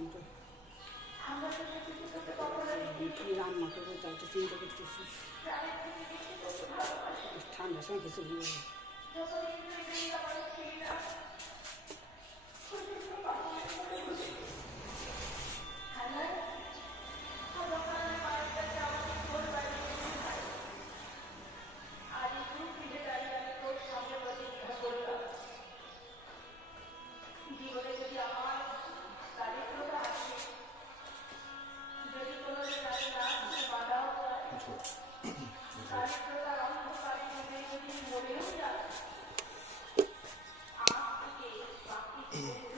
চিন্তা কি রান্না করবো তাই তো চিন্তা করতেছি ঠান্ডার সময় কিছু Yeah.